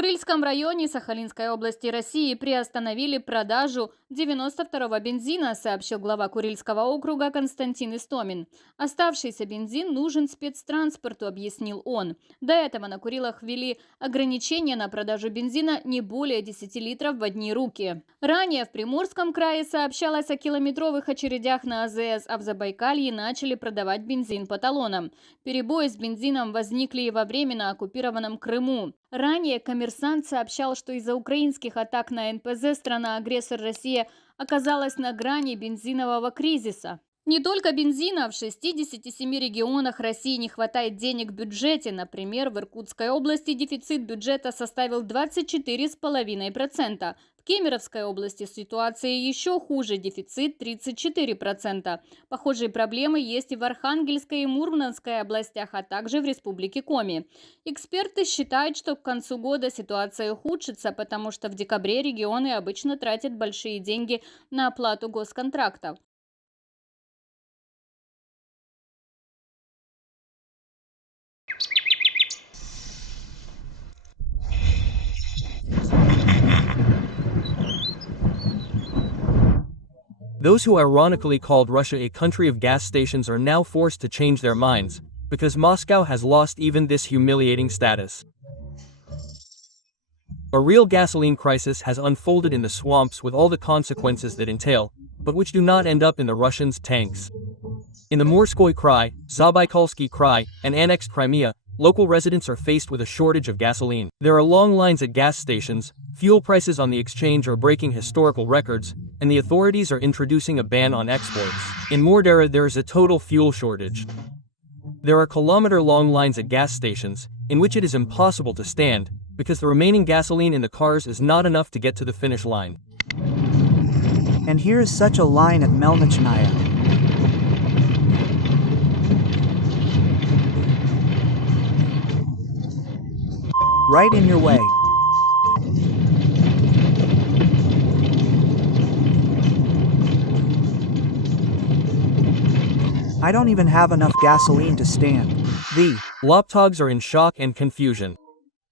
Курильском районе Сахалинской области России приостановили продажу 92-го бензина, сообщил глава Курильского округа Константин Истомин. Оставшийся бензин нужен спецтранспорту, объяснил он. До этого на Курилах ввели ограничения на продажу бензина не более 10 литров в одни руки. Ранее в Приморском крае сообщалось о километровых очередях на АЗС, а в Забайкалье начали продавать бензин по талонам. Перебои с бензином возникли и во время на оккупированном Крыму. Ранее «Коммерсант» сообщал, что из-за украинских атак на НПЗ страна-агрессор Россия оказалась на грани бензинового кризиса. Не только бензина, в 67 регионах России не хватает денег в бюджете. Например, в Иркутской области дефицит бюджета составил 24,5%. В Кемеровской области ситуация еще хуже, дефицит 34%. Похожие проблемы есть и в Архангельской и Мурманской областях, а также в Республике Коми. Эксперты считают, что к концу года ситуация ухудшится, потому что в декабре регионы обычно тратят большие деньги на оплату госконтрактов. Those who ironically called Russia a country of gas stations are now forced to change their minds, because Moscow has lost even this humiliating status. A real gasoline crisis has unfolded in the swamps with all the consequences that entail, but which do not end up in the Russians' tanks. In the Morskoy Krai, Zabaikalsky Krai, and annexed Crimea, local residents are faced with a shortage of gasoline. There are long lines at gas stations, fuel prices on the exchange are breaking historical records, and the authorities are introducing a ban on exports. In Mordera there is a total fuel shortage. There are kilometer-long lines at gas stations, in which it is impossible to stand, because the remaining gasoline in the cars is not enough to get to the finish line. And here is such a line at Melnichnaya. Right in your way. I don't even have enough gasoline to stand. The Laptogs are in shock and confusion.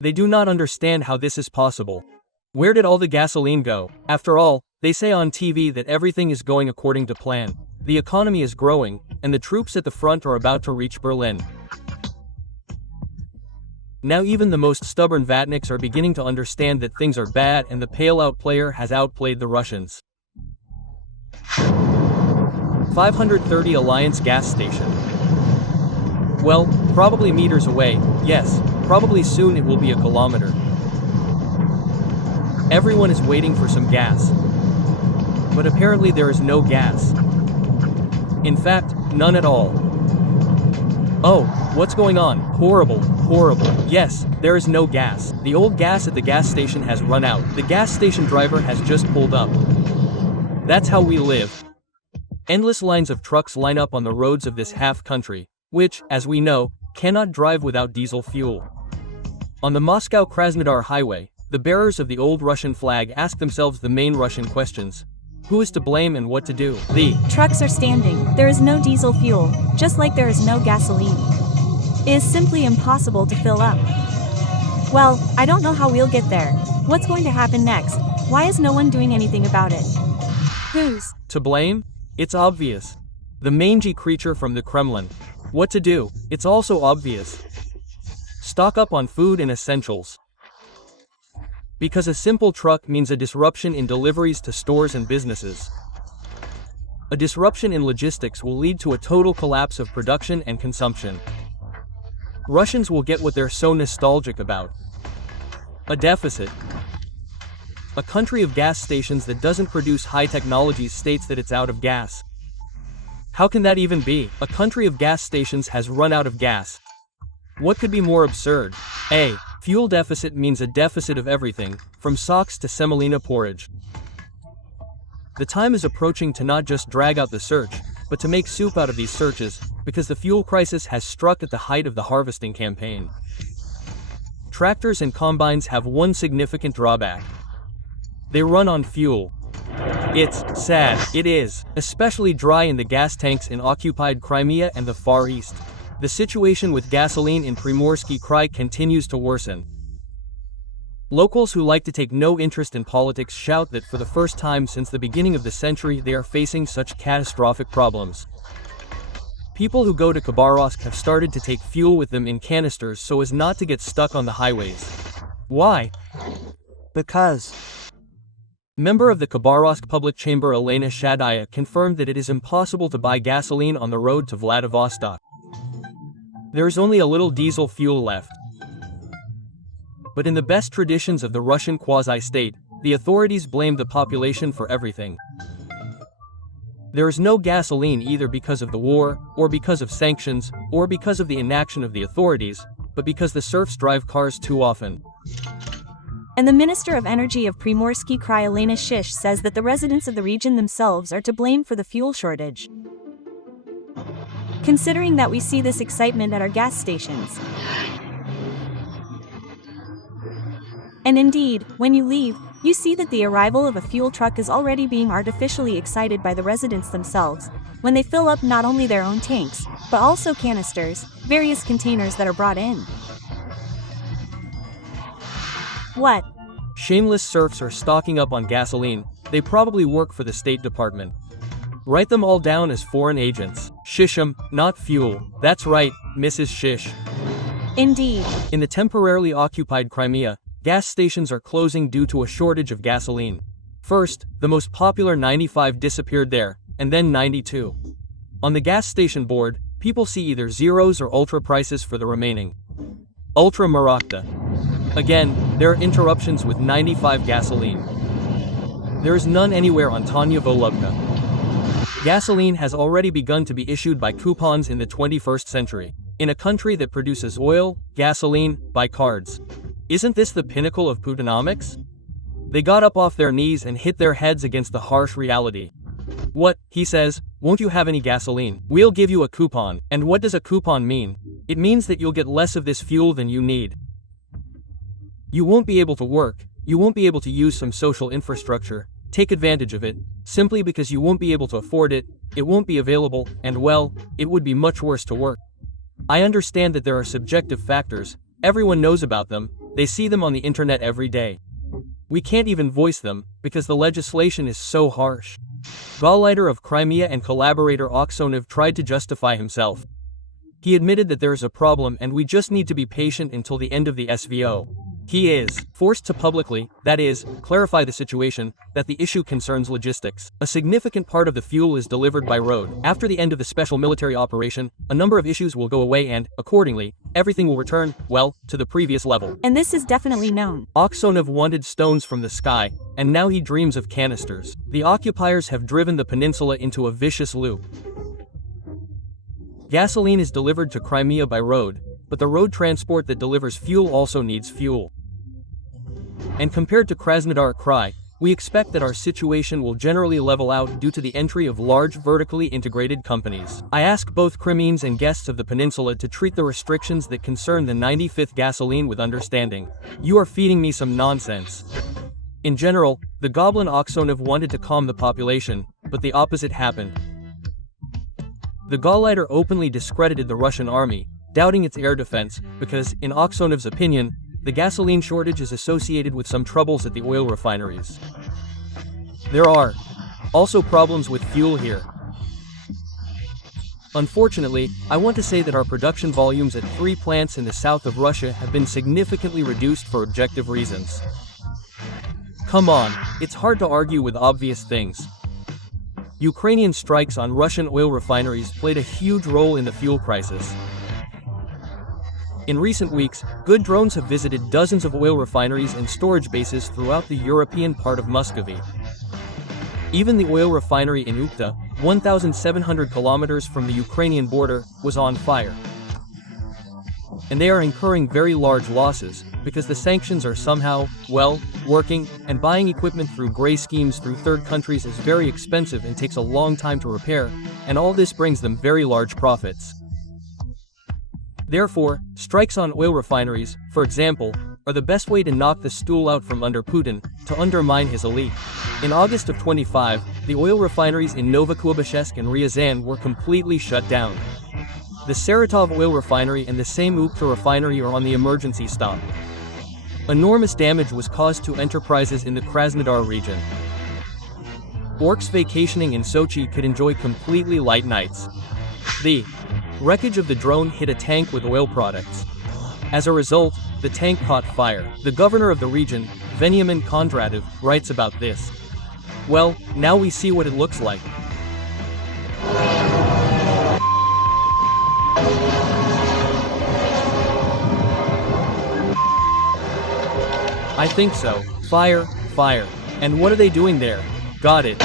They do not understand how this is possible. Where did all the gasoline go? After all, they say on TV that everything is going according to plan. The economy is growing, and the troops at the front are about to reach Berlin. Now even the most stubborn Vatniks are beginning to understand that things are bad and the pale-out player has outplayed the Russians. 530 Alliance gas station. Well, probably meters away, yes, probably soon it will be a kilometer. Everyone is waiting for some gas. But apparently there is no gas. In fact, none at all. Oh, what's going on? Horrible, horrible. Yes, there is no gas. The old gas at the gas station has run out. The gas station driver has just pulled up. That's how we live. Endless lines of trucks line up on the roads of this half-country, which, as we know, cannot drive without diesel fuel. On the Moscow-Krasnodar highway, the bearers of the old Russian flag ask themselves the main Russian questions. Who is to blame and what to do? The trucks are standing. There is no diesel fuel, just like there is no gasoline. It is simply impossible to fill up. Well, I don't know how we'll get there. What's going to happen next? Why is no one doing anything about it? Who's to blame? It's obvious. The mangy creature from the Kremlin. What to do? It's also obvious. Stock up on food and essentials. Because a simple truck means a disruption in deliveries to stores and businesses. A disruption in logistics will lead to a total collapse of production and consumption. Russians will get what they're so nostalgic about. A deficit. A country of gas stations that doesn't produce high technologies states that it's out of gas. How can that even be? A country of gas stations has run out of gas. What could be more absurd? A fuel deficit means a deficit of everything, from socks to semolina porridge. The time is approaching to not just drag out the search, but to make soup out of these searches, because the fuel crisis has struck at the height of the harvesting campaign. Tractors and combines have one significant drawback. They run on fuel. It's sad, it is, especially dry in the gas tanks in occupied Crimea and the Far East. The situation with gasoline in Primorsky Krai continues to worsen. Locals who like to take no interest in politics shout that for the first time since the beginning of the century they are facing such catastrophic problems. People who go to Khabarovsk have started to take fuel with them in canisters so as not to get stuck on the highways. Why? Because. Member of the Khabarovsk Public Chamber Elena Shadaya confirmed that it is impossible to buy gasoline on the road to Vladivostok. There is only a little diesel fuel left. But in the best traditions of the Russian quasi-state, the authorities blame the population for everything. There is no gasoline either because of the war, or because of sanctions, or because of the inaction of the authorities, but because the serfs drive cars too often. And the Minister of Energy of Primorsky Krai Elena Shish says that the residents of the region themselves are to blame for the fuel shortage. Considering that we see this excitement at our gas stations. And indeed, when you leave, you see that the arrival of a fuel truck is already being artificially excited by the residents themselves, when they fill up not only their own tanks, but also canisters, various containers that are brought in. What? Shameless serfs are stocking up on gasoline. They probably work for the State Department. Write them all down as foreign agents. Shish 'em, not fuel. That's right, Mrs. Shish. Indeed. In the temporarily occupied Crimea, gas stations are closing due to a shortage of gasoline. First, the most popular 95 disappeared there, and then 92. On the gas station board, people see either zeros or ultra prices for the remaining. Ultra Marakta. Again, there are interruptions with 95 gasoline. There is none anywhere on Tanya Volubka. Gasoline has already begun to be issued by coupons in the 21st century, in a country that produces oil, gasoline, by cards. Isn't this the pinnacle of Putinomics? They got up off their knees and hit their heads against the harsh reality. What, he says, won't you have any gasoline? We'll give you a coupon. And what does a coupon mean? It means that you'll get less of this fuel than you need. You won't be able to work, you won't be able to use some social infrastructure, take advantage of it, simply because you won't be able to afford it, it won't be available, and well, it would be much worse to work. I understand that there are subjective factors, everyone knows about them, they see them on the internet every day. We can't even voice them, because the legislation is so harsh. Gauleiter of Crimea and collaborator Oksonov tried to justify himself. He admitted that there is a problem and we just need to be patient until the end of the SVO. He is forced to publicly, that is, clarify the situation, that the issue concerns logistics. A significant part of the fuel is delivered by road. After the end of the special military operation, a number of issues will go away and, accordingly, everything will return, well, to the previous level. And this is definitely known. Oksonov wanted stones from the sky, and now he dreams of canisters. The occupiers have driven the peninsula into a vicious loop. Gasoline is delivered to Crimea by road, but the road transport that delivers fuel also needs fuel. And compared to Krasnodar Krai, we expect that our situation will generally level out due to the entry of large vertically integrated companies. I ask both Crimeans and guests of the peninsula to treat the restrictions that concern the 95th gasoline with understanding. You are feeding me some nonsense. In general, the Goblin Oksonov wanted to calm the population, but the opposite happened. The Gauleiter openly discredited the Russian army, doubting its air defense, because, in Oksonov's opinion, the gasoline shortage is associated with some troubles at the oil refineries. There are also problems with fuel here. Unfortunately, I want to say that our production volumes at 3 plants in the south of Russia have been significantly reduced for objective reasons. Come on, it's hard to argue with obvious things. Ukrainian strikes on Russian oil refineries played a huge role in the fuel crisis. In recent weeks, good drones have visited dozens of oil refineries and storage bases throughout the European part of Muscovy. Even the oil refinery in Ukta, 1,700 kilometers from the Ukrainian border, was on fire. And they are incurring very large losses, because the sanctions are somehow, well, working, and buying equipment through gray schemes through third countries is very expensive and takes a long time to repair, and all this brings them very large profits. Therefore, strikes on oil refineries, for example, are the best way to knock the stool out from under Putin, to undermine his elite. In August of 25, the oil refineries in Novokubashevsk and Ryazan were completely shut down. The Saratov oil refinery and the same Ukta refinery are on the emergency stop. Enormous damage was caused to enterprises in the Krasnodar region. Orcs vacationing in Sochi could enjoy completely light nights. The wreckage of the drone hit a tank with oil products. As a result, the tank caught fire. The governor of the region, Veniamin Kondratov, writes about this. Well, now we see what it looks like. I think so. Fire, fire. And what are they doing there? Got it.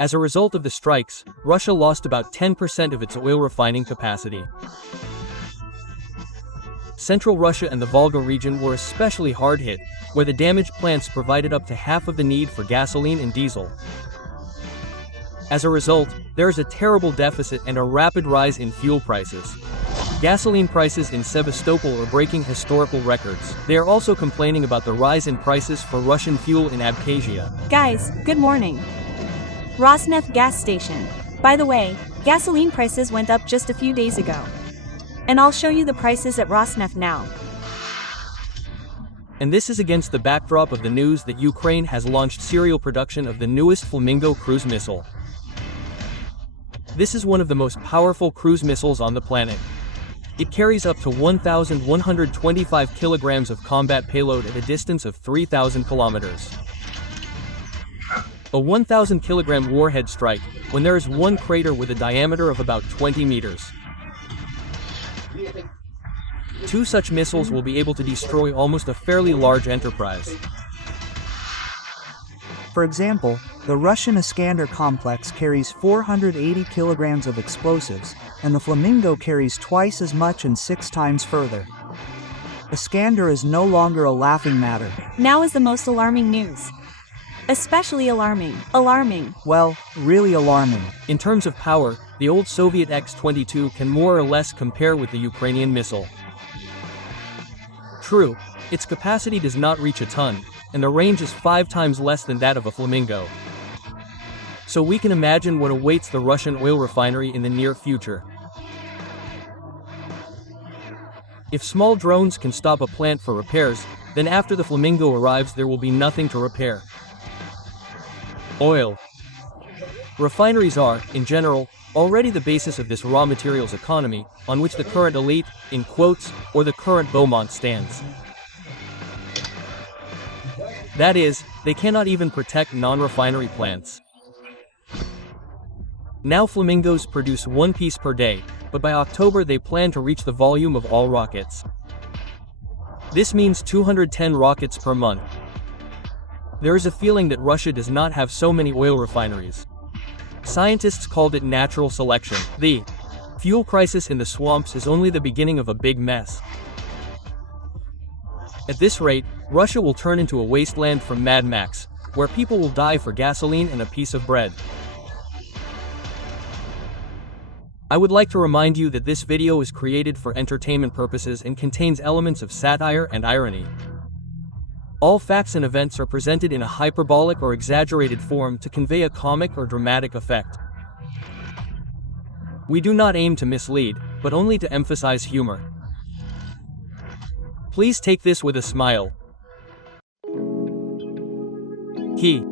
As a result of the strikes, Russia lost about 10% of its oil refining capacity. Central Russia and the Volga region were especially hard hit, where the damaged plants provided up to half of the need for gasoline and diesel. As a result, there is a terrible deficit and a rapid rise in fuel prices. Gasoline prices in Sevastopol are breaking historical records. They are also complaining about the rise in prices for Russian fuel in Abkhazia. Guys, good morning. Rosneft gas station. By the way, gasoline prices went up just a few days ago. And I'll show you the prices at Rosneft now. And this is against the backdrop of the news that Ukraine has launched serial production of the newest Flamingo cruise missile. This is one of the most powerful cruise missiles on the planet. It carries up to 1,125 kilograms of combat payload at a distance of 3,000 kilometers. A 1,000 kilogram warhead strike when there is one crater with a diameter of about 20 meters. Two such missiles will be able to destroy almost a fairly large enterprise. For example, the Russian Iskander complex carries 480 kilograms of explosives, and the Flamingo carries twice as much and 6 times further. Iskander is no longer a laughing matter. Now is the most alarming news. Especially alarming. Alarming. Well, really alarming. In terms of power, the old Soviet X-22 can more or less compare with the Ukrainian missile. True, its capacity does not reach a ton, and the range is 5 times less than that of a Flamingo. So we can imagine what awaits the Russian oil refinery in the near future. If small drones can stop a plant for repairs, then after the Flamingo arrives there will be nothing to repair. Oil. Refineries are, in general, already the basis of this raw materials economy, on which the current elite, in quotes, or the current Beaumont stands. That is, they cannot even protect non-refinery plants. Now Flamingos produce 1 piece per day, but by October they plan to reach the volume of all rockets. This means 210 rockets per month. There is a feeling that Russia does not have so many oil refineries. Scientists called it natural selection. The fuel crisis in the swamps is only the beginning of a big mess. At this rate, Russia will turn into a wasteland from Mad Max, where people will die for gasoline and a piece of bread. I would like to remind you that this video is created for entertainment purposes and contains elements of satire and irony. All facts and events are presented in a hyperbolic or exaggerated form to convey a comic or dramatic effect. We do not aim to mislead, but only to emphasize humor. Please take this with a smile. Key.